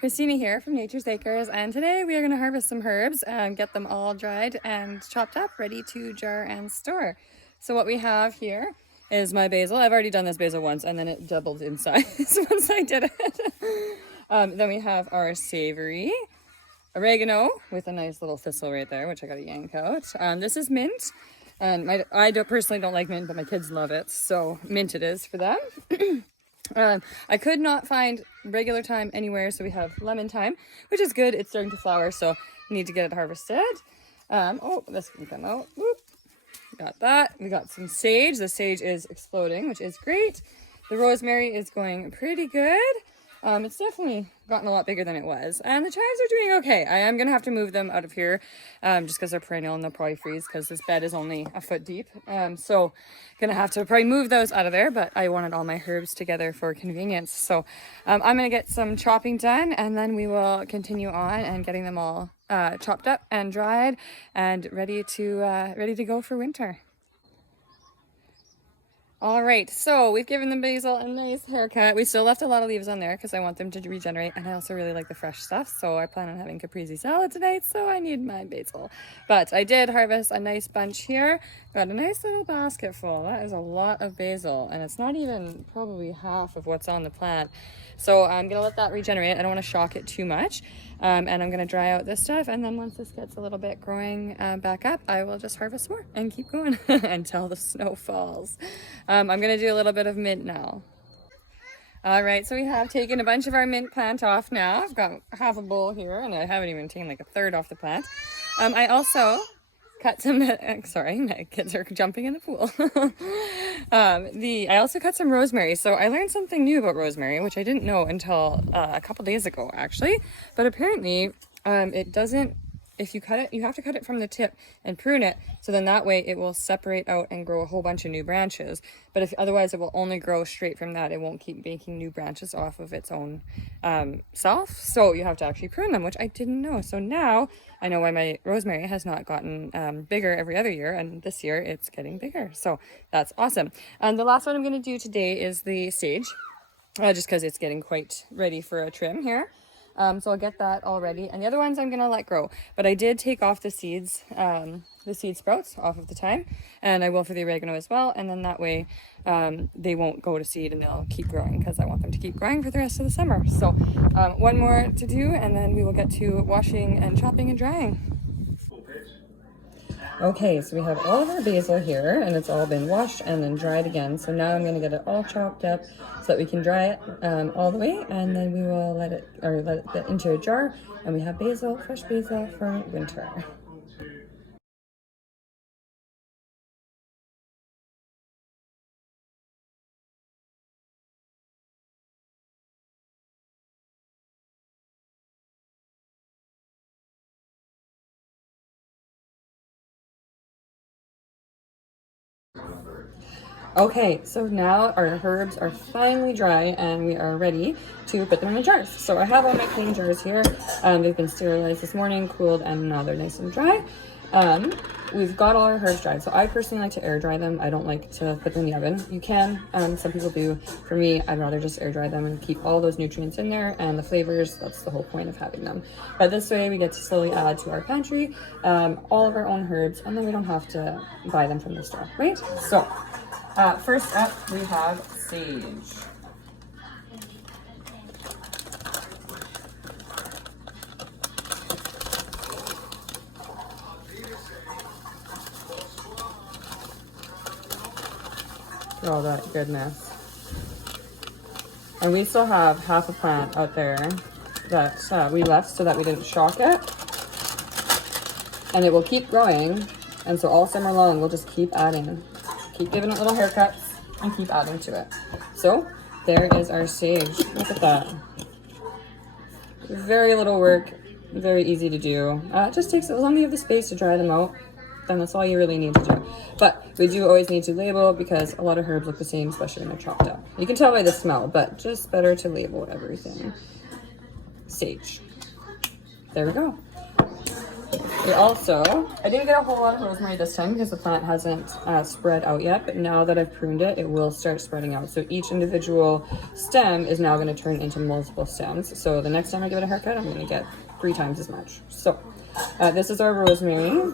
Christina here from Nature's Acres, and today we are going to harvest some herbs and get them all dried and chopped up, ready to jar and store. So what we have here is my basil. I've already done this basil once and then it doubled in size once I did it. Then we have our savory, oregano with a nice little thistle right there, which I got to yank out. This is mint, and I personally don't like mint, but my kids love it, so mint it is for them. I could not find regular thyme anywhere, so we have lemon thyme, which is good. It's starting to flower, so we need to get it harvested. Oh, this can come out. Whoop. Got that. We got some sage. The sage is exploding, which is great. The rosemary is going pretty good. It's definitely gotten a lot bigger than it was. And the chives are doing okay. I am going to have to move them out of here just because they're perennial and they'll probably freeze because this bed is only a foot deep. So going to have to probably move those out of there, but I wanted all my herbs together for convenience. So I'm going to get some chopping done and then we will continue on and getting them all chopped up and dried and ready to go for winter. All right, so we've given the basil a nice haircut. We still left a lot of leaves on there because I want them to regenerate, and I also really like the fresh stuff, so I plan on having caprese salad tonight, so I need my basil. But I did harvest a nice bunch here. Got a nice little basket full. That is a lot of basil, and it's not even probably half of what's on the plant. So I'm gonna let that regenerate. I don't want to shock it too much. And I'm gonna dry out this stuff, and then once this gets a little bit growing back up, I will just harvest more and keep going until the snow falls. I'm gonna do a little bit of mint now. All right, so we have taken a bunch of our mint plant off now. I've got half a bowl here, and I haven't even taken like a third off the plant. I also cut some, sorry, my kids are jumping in the pool. I also cut some rosemary. So I learned something new about rosemary, which I didn't know until a couple days ago, actually. But apparently it doesn't, if you cut it, you have to cut it from the tip and prune it. So then that way it will separate out and grow a whole bunch of new branches. But if otherwise it will only grow straight from that. It won't keep making new branches off of its own self. So you have to actually prune them, which I didn't know. So now I know why my rosemary has not gotten bigger every other year. And this year it's getting bigger. So that's awesome. And the last one I'm going to do today is the sage. Just because it's getting quite ready for a trim here. So I'll get that all ready, and the other ones I'm gonna let grow. But I did take off the seeds, the seed sprouts off of the thyme, and I will for the oregano as well. And then that way, they won't go to seed and they'll keep growing because I want them to keep growing for the rest of the summer. So one more to do, and then we will get to washing and chopping and drying. Okay, so we have all of our basil here, and it's all been washed and then dried again. So now I'm going to get it all chopped up so that we can dry it all the way, and then we will let it get into a jar, and we have basil, fresh basil for winter. Okay, so now our herbs are finally dry and we are ready to put them in the jars. So I have all my clean jars here. They've been sterilized this morning, cooled, and now they're nice and dry. We've got all our herbs dried. So I personally like to air dry them. I don't like to put them in the oven. You can, some people do. For me, I'd rather just air dry them and keep all those nutrients in there and the flavors. That's the whole point of having them. But this way we get to slowly add to our pantry, all of our own herbs, and then we don't have to buy them from the store, right? So first up, we have sage. All that goodness. And we still have half a plant out there that we left so that we didn't shock it. And it will keep growing. And so all summer long, we'll just keep adding. Keep giving it little haircuts and keep adding to it. So there is our sage. Look at that. Very little work, very easy to do. It just takes, as long as you have the space to dry them out, then that's all you really need to do. But we do always need to label because a lot of herbs look the same, especially when they're chopped up. You can tell by the smell, but just better to label everything. Sage. There we go. We also, I didn't get a whole lot of rosemary this time because the plant hasn't spread out yet, but now that I've pruned it, it will start spreading out. So each individual stem is now going to turn into multiple stems. So the next time I give it a haircut, I'm going to get 3 times as much. So this is our rosemary.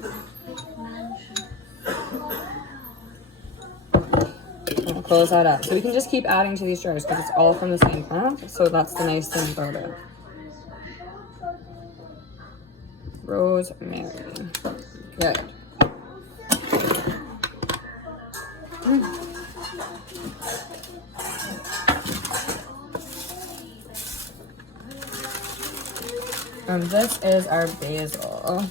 I'll close that up. So we can just keep adding to these jars because it's all from the same plant. So that's the nice thing about it. Rosemary. Good. And this is our basil.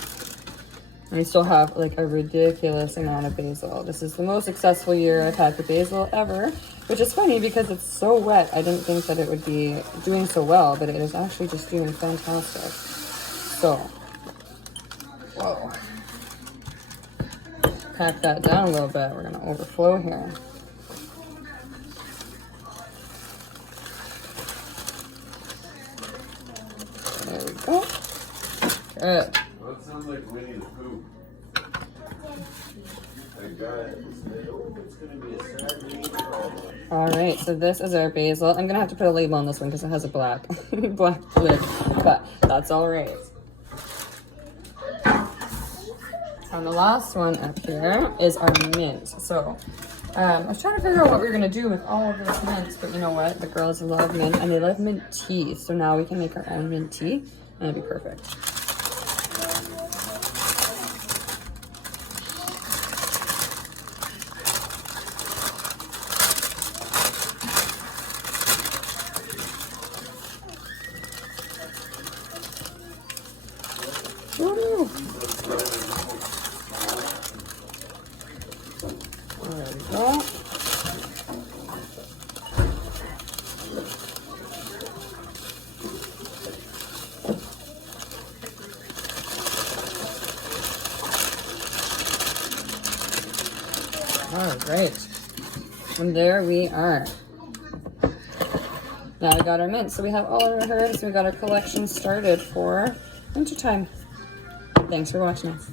And we still have like a ridiculous amount of basil. This is the most successful year I've had for basil ever, which is funny because it's so wet. I didn't think that it would be doing so well, but it is actually just doing fantastic. So, whoa. Pack that down a little bit. We're gonna overflow here. There we go. Good. Well, it sounds like Winnie the Pooh. That guy said, oh, it's going to be a sad day. All right, so this is our basil. I'm gonna have to put a label on this one because it has a black black lid, but that's all right. And the last one up here is our mint. So I was trying to figure out what we were gonna do with all of this mint, but you know what? The girls love mint and they love mint tea. So now we can make our own mint tea and it'll be perfect. Woo! There we go. All right, and there we are. Now we got our mint, so we have all our herbs. We got our collection started for wintertime. Thanks for watching us.